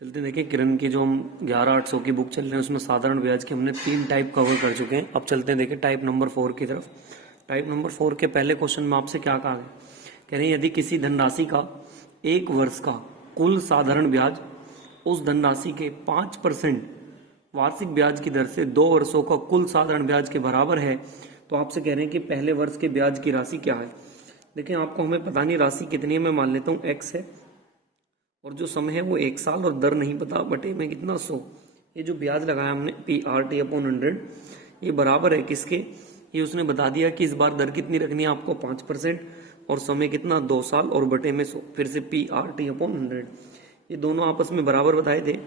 चलते देखें किरण की जो हम 11,800 की बुक चल रहे हैं उसमें साधारण ब्याज के हमने 3 टाइप कवर कर चुके हैं। अब चलते हैं देखें टाइप नंबर 4 की तरफ। टाइप नंबर 4 के पहले क्वेश्चन में आपसे क्या कहा गया, कह रहे हैं यदि किसी धनराशि का 1 वर्ष का कुल साधारण ब्याज उस धनराशि के 5% वार्षिक ब्याज की दर से 2 वर्षों का कुल साधारण ब्याज के बराबर है, तो आपसे कह रहे हैं कि पहले वर्ष के ब्याज की राशि क्या है। देखिए आपको हमें पता नहीं राशि कितनी है, मैं मान लेता हूँ x है और जो समय है वो 1 साल और दर नहीं पता, बटे में कितना 100। ये जो ब्याज लगाया हमने PRT/100 ये बराबर है किसके, ये उसने बता दिया कि इस बार दर कितनी रखनी है आपको 5% और समय कितना 2 साल और बटे में 100। फिर से PRT/100 ये दोनों आपस में बराबर बताए थे।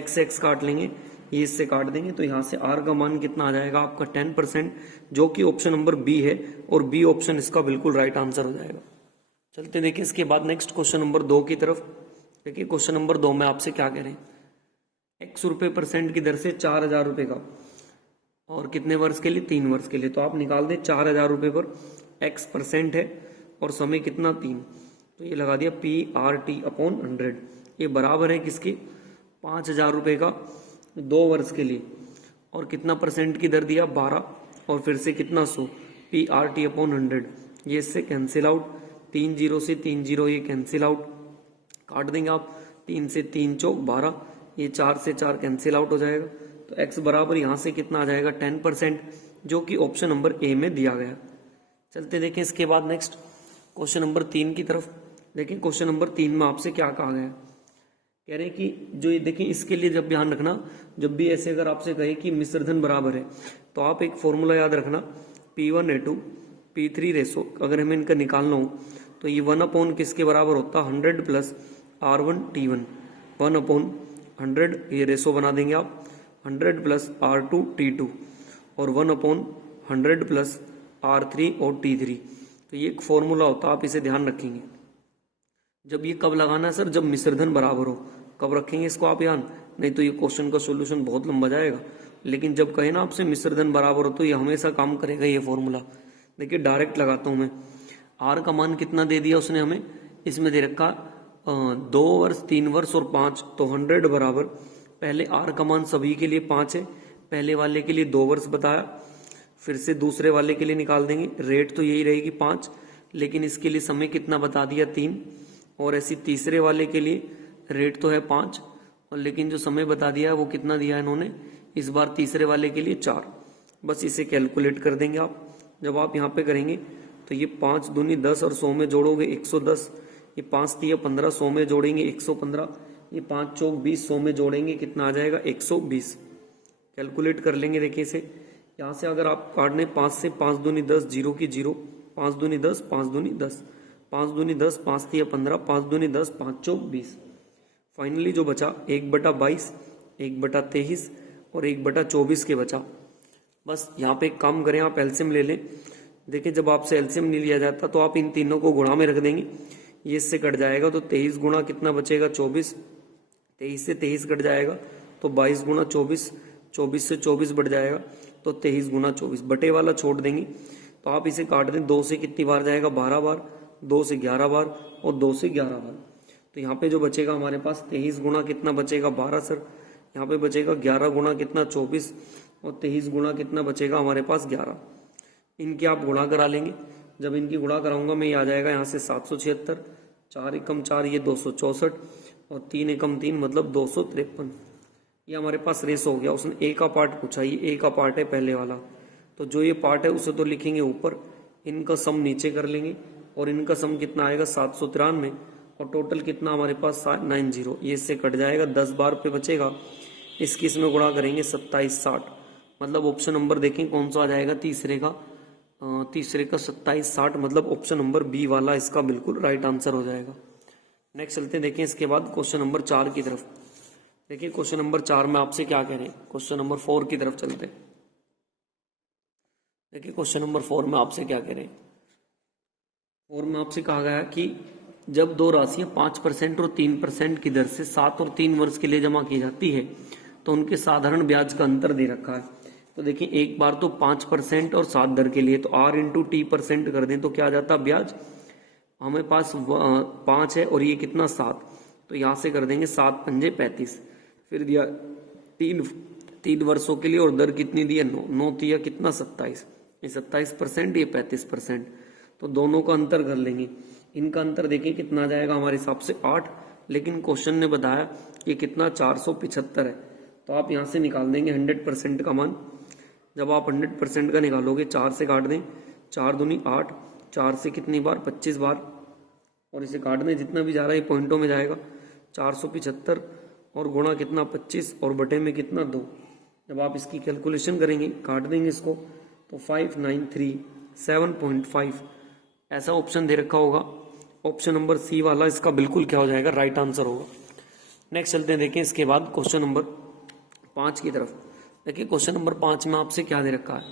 x से x काट लेंगे, ये इससे काट देंगे तो यहाँ से r का मान कितना आ जाएगा आपका 10%, जो कि ऑप्शन नंबर बी है और बी ऑप्शन इसका बिल्कुल राइट आंसर हो जाएगा। चलते देखिए इसके बाद नेक्स्ट क्वेश्चन नंबर 2 की तरफ। देखिए क्वेश्चन नंबर 2 में आपसे क्या कह रहे हैं, x रुपए % की दर से 4,000 रुपए का और कितने वर्ष के लिए, 3 वर्ष के लिए। तो आप निकाल दें 4,000 रुपए पर x% है और समय कितना 3, तो ये लगा दिया PRT/100 ये बराबर है किसके 5,000 रुपए का 2 वर्ष के लिए और कितना % की दर दिया 12 और फिर से कितना 100 PRT/100 ये इससे कैंसिल आउट, 3 0 से 3 0 ये कैंसिल आउट, काट देंगे आप 3 से 3 चौक 12, ये 4 से 4 कैंसिल आउट हो जाएगा। तो x बराबर यहाँ से कितना आ जाएगा 10%, जो कि ऑप्शन नंबर ए में दिया गया। चलते देखें इसके बाद नेक्स्ट क्वेश्चन नंबर 3 की तरफ। देखें क्वेश्चन नंबर 3 में आपसे क्या कहा गया, कह रहे हैं कि जो ये देखें इसके लिए जब ध्यान रखना, जब भी ऐसे अगर आपसे कहे कि मिश्र धन बराबर है तो आप एक फॉर्मूला याद रखना P1/2 P3 रेशो, अगर हमें इनका निकालना हो तो ये 1/, किसके बराबर होता है 100 प्लस R1T1, 1/100 ये रेशो बना देंगे आप 100 प्लस R2T2 और 1/100 प्लस R3 और T3। तो ये एक फॉर्मूला होता है, आप इसे ध्यान रखेंगे। जब ये कब लगाना है सर, जब मिश्रधन बराबर हो, कब रखेंगे इसको आप ध्यान, नहीं तो ये क्वेश्चन का सॉल्यूशन बहुत लंबा जाएगा। लेकिन जब कहे ना आपसे मिश्रधन बराबर हो तो ये हमेशा काम करेगा ये फॉर्मूला। देखिए डायरेक्ट लगाता हूं मैं, आर का मान कितना दे दिया उसने हमें, इसमें दे रखा 2 वर्ष 3 वर्ष और 5, तो 100 बराबर पहले आर का मान सभी के लिए 5 है, पहले वाले के लिए 2 वर्ष बताया, फिर से दूसरे वाले के लिए निकाल देंगे, रेट तो यही रहेगी 5, लेकिन इसके लिए समय कितना बता दिया 3, और ऐसी तीसरे वाले के लिए रेट तो है 5 और लेकिन जो समय बता दिया है वो कितना दिया इन्होंने इस बार तीसरे वाले के लिए 4। बस इसे कैलकुलेट कर देंगे आप। जब आप यहाँ पे करेंगे तो ये 5 दूनी 10 और 100 में जोड़ोगे 110, ये 5 3 15, 100 में जोड़ेंगे 115, ये 5 चौक 20, 100 में जोड़ेंगे कितना आ जाएगा 120। कैलकुलेट कर लेंगे। देखिए इसे यहाँ से अगर आप काटने 5 से 5 दूनी 10, 0 की 0, 5 दूनी 10, 5 दूनी 10, 5 दूनी 10, 5 3 15, 5 दूनी 10, 5 चौक 20। फाइनली जो बचा 1/22, 1/23 और 1/24 के बचा। बस यहाँ पे एक काम करें, आप एलसीएम ले लें। देखिए जब आपसे एलसीएम नहीं लिया जाता तो आप इन तीनों को गुणा में रख देंगे, ये इससे कट जाएगा तो 23 गुणा कितना बचेगा 24, 23 से 23 कट जाएगा तो 22 गुणा 24, 24 से 24 बढ़ जाएगा तो 23 गुणा 24, बटे वाला छोड़ देंगे तो आप इसे काट दें। 2 से कितनी बार जाएगा 12 बार, 2 से 11 बार और 2 से 11 बार। तो यहाँ पे जो बचेगा हमारे पास 23 गुणा कितना बचेगा 12 सर, यहाँ पे बचेगा 11 गुणा कितना 24 और 23 गुणा कितना बचेगा हमारे पास 11। इनके आप गुणा करा लेंगे। जब इनकी गुणा कराऊंगा मैं, ये आ जाएगा यहाँ से 776, 4 एकम 4 ये 264 और 3 एकम 3 मतलब 253। ये हमारे पास रेस हो गया। उसने ए का पार्ट पूछा, ये ए का पार्ट है पहले वाला, तो जो ये पार्ट है उसे तो लिखेंगे ऊपर, इनका सम नीचे कर लेंगे और इनका सम कितना आएगा 793 और टोटल कितना हमारे पास 90, ये इससे कट जाएगा 10 बार पे बचेगा। इसकी इसमें गुणा करेंगे 2760, मतलब ऑप्शन नंबर देखें कौन सा आ जाएगा तीसरे का 2760, मतलब ऑप्शन नंबर बी वाला इसका बिल्कुल राइट आंसर हो जाएगा। नेक्स्ट चलते हैं देखें इसके बाद क्वेश्चन नंबर 4 की तरफ। देखिए क्वेश्चन नंबर 4 में आपसे क्या कह रहे हैं, क्वेश्चन नंबर 4 की तरफ चलते हैं। देखिए क्वेश्चन नंबर 4 में आपसे क्या कह रहे हैं, 4 में आपसे कहा गया कि जब दो राशियां 5% और 3% की दर से 7 और 3 वर्ष के लिए जमा की जाती है तो उनके साधारण ब्याज का अंतर दे रखा है। तो देखिए एक बार तो 5% और 7 दर के लिए तो R/T% कर दें तो क्या आ जाता ब्याज, हमें पास 5 है और ये कितना 7, तो यहाँ से कर देंगे 7 पंजे 35, फिर दिया 3 वर्षों के लिए और दर कितनी दी है 9 दिया कितना 27, ये 27%, ये 35%, तो दोनों का अंतर कर लेंगे। इनका अंतर देखिए कितना आ जाएगा हमारे हिसाब से 8, लेकिन क्वेश्चन ने बताया कि कितना 475 है, तो आप यहाँ से निकाल देंगे 100% का मान। जब आप 100% का निकालोगे 4 से काट दें, 4 दूनी 8, 4 से कितनी बार 25 बार, और इसे काट दें जितना भी जा रहा है पॉइंटों में जाएगा 475 और गुणा कितना 25 और बटे में कितना 2। जब आप इसकी कैलकुलेशन करेंगे काट देंगे इसको तो 5937.5 ऐसा ऑप्शन दे रखा होगा। ऑप्शन नंबर सी वाला इसका बिल्कुल क्या हो जाएगा, राइट आंसर होगा। नेक्स्ट चलते हैं, देखिए इसके बाद क्वेश्चन नंबर 5 की तरफ। देखिए क्वेश्चन नंबर 5 में आपसे क्या दे रखा है,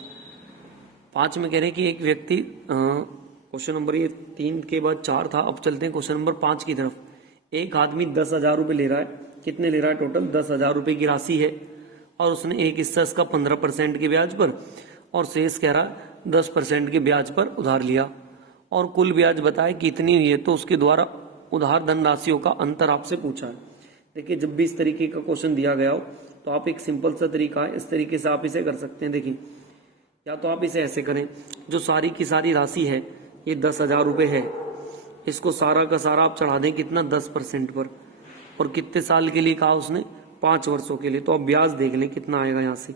5 में कह रहे हैं कि एक व्यक्ति, क्वेश्चन नंबर ये 3 के बाद 4 था, अब चलते हैं क्वेश्चन नंबर 5 की तरफ। एक आदमी 10,000 रुपये ले रहा है, कितने ले रहा है टोटल 10,000 रुपये की राशि है, और उसने एक हिस्सा इसका 15% के ब्याज पर और शेष कह रहा है 10% के ब्याज पर उधार लिया, और कुल ब्याज बताए कितनी हुई है, तो उसके द्वारा उधार धन राशियों का अंतर आपसे पूछा है। देखिए जब भी इस तरीके का क्वेश्चन दिया गया हो तो आप एक सिंपल सा तरीका है, इस तरीके से आप इसे कर सकते हैं। देखिए या तो आप इसे ऐसे करें, जो सारी की सारी राशि है ये 10,000 रुपये है, इसको सारा का सारा आप चढ़ा दें कितना 10% पर, और कितने साल के लिए कहा उसने 5 वर्षों के लिए, तो आप ब्याज देख लें कितना आएगा। यहाँ से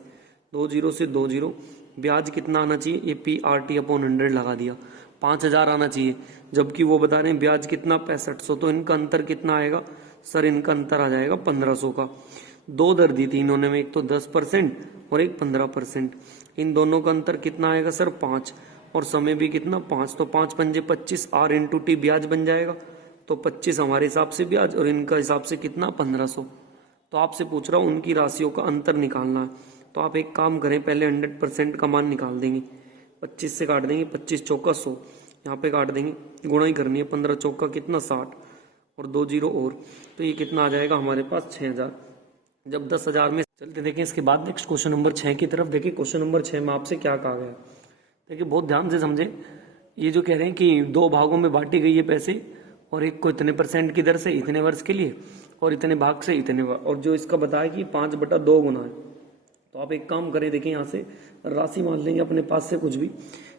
2 0 से 2 0, ब्याज कितना आना चाहिए, ये PRT/100 लगा दिया, 5,000 आना चाहिए, जबकि वो बता रहे हैं ब्याज कितना 6500, तो इनका अंतर कितना आएगा सर, इनका अंतर आ जाएगा 1500 का। 2 दर दी थी इन्होंने में, एक तो 10% और एक 15%, इन दोनों का अंतर कितना आएगा सर 5, और समय भी कितना 5, तो 5 पंजे 25, R/T ब्याज बन जाएगा, तो 25 हमारे हिसाब से ब्याज और इनका हिसाब से कितना 1500। तो आपसे पूछ रहा हूँ उनकी राशियों का अंतर निकालना है, तो आप एक काम करें, पहले 100% का मान निकाल देंगे, 25 से काट देंगे, 25 चौका 100, यहाँ पे काट देंगे, गुणा ही करनी है, 15 चौका कितना 60 और 2 0 और, तो ये कितना आ जाएगा हमारे पास 6,000। जब 10,000 में चलते देखें इसके बाद नेक्स्ट क्वेश्चन नंबर 6 की तरफ। देखिए क्वेश्चन नंबर 6 में आपसे क्या कहा गया, देखिए बहुत ध्यान से समझे। ये जो कह रहे हैं कि 2 भागों में बांटी गई है पैसे, और एक को इतने % की दर से इतने वर्ष के लिए और इतने भाग से इतने, और जो इसका बताया कि 5/2 गुना है, तो आप एक काम करें, देखिए यहाँ से राशि मान लेंगे अपने पास से कुछ भी।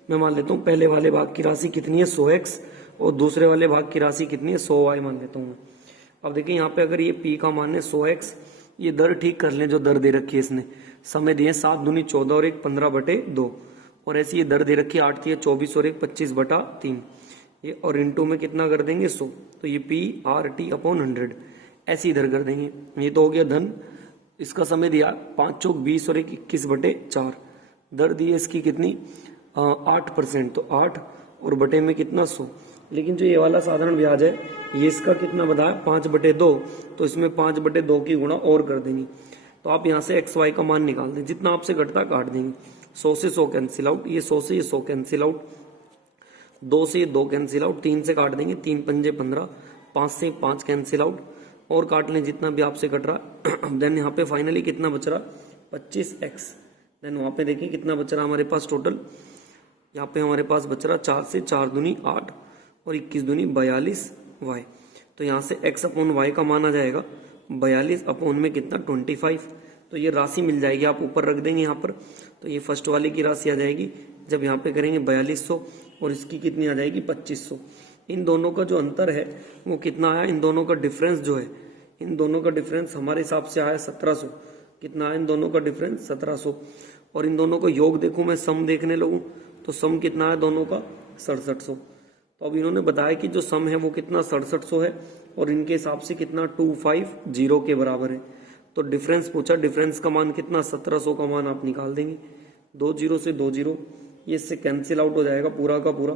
मैं मान लेता हूँ पहले वाले भाग की राशि कितनी है 100x, और दूसरे वाले भाग की राशि कितनी है 100y मान लेता हूँ मैं। अब देखिए यहाँ पे अगर ये p का मान है 100x, ये दर ठीक कर लें जो दर दे रखी है इसने, समय दिए 7 दूनी 14 और 1 15/2, और ऐसी ये दर दे रखी है 8 24 और 1 25/3, ये और इनटू में कितना कर देंगे 100, तो ये PRT/100 ऐसी दर कर देंगे। ये तो हो गया धन, इसका समय दिया 5 चौक 20 और 1 21/4, दर दी है इसकी कितनी 8%, तो 8 और बटे में कितना 100। लेकिन जो ये वाला साधारण ब्याज है ये इसका कितना बताया 5/2, तो इसमें 5/2 की गुणा और कर देंगे, तो आप यहाँ से XY का मान निकाल दें, जितना आपसे घटता काट देंगे। 100 से 100 कैंसिल आउट, ये 100 से ये 100 कैंसिल आउट, 2 से ये 2 कैंसिल आउट, 3 से काट देंगे 3 पंजे 15, 5 से 5 कैंसिल आउट, और काट लें जितना भी आपसे कट रहा। देन यहाँ पे फाइनली कितना बच रहा 25x। देन वहाँ पे देखिए कितना बच रहा हमारे पास टोटल, यहाँ पे हमारे पास बच रहा 4 से 4 दूनी 8 और 21 दूनी 42y, तो यहाँ से x/y का मान आ जाएगा 42 अपॉन में कितना 25, तो ये राशि मिल जाएगी, आप ऊपर रख देंगे यहाँ पर, तो ये फर्स्ट वाले की राशि आ जाएगी। जब यहाँ पे करेंगे 4200 और इसकी कितनी आ जाएगी 2500। इन दोनों का जो अंतर है वो कितना आया, इन दोनों का डिफरेंस जो है, इन दोनों का डिफरेंस हमारे हिसाब से आया 1700। कितना आया इन दोनों का डिफरेंस 1700, और इन दोनों का योग देखूं मैं, सम देखने लगूं तो सम कितना है दोनों का 6700। तो अब इन्होंने बताया कि जो सम है वो कितना 6700 है, और इनके हिसाब से कितना 250 के बराबर है। तो डिफरेंस पूछा, डिफरेंस का मान कितना 1700 का मान आप निकाल देंगे, 2 0 से 2 0, ये इससे कैंसिल आउट हो जाएगा पूरा का पूरा,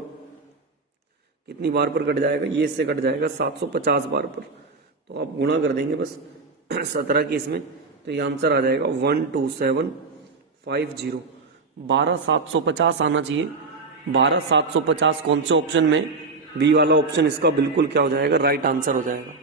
कितनी बार पर कट जाएगा, ये इससे कट जाएगा 750 बार पर, तो आप गुणा कर देंगे बस 17 की इसमें, तो ये आंसर आ जाएगा 12750। 12750 आना चाहिए, 12750 कौन से ऑप्शन में, बी वाला ऑप्शन इसका बिल्कुल क्या हो जाएगा, राइट आंसर हो जाएगा।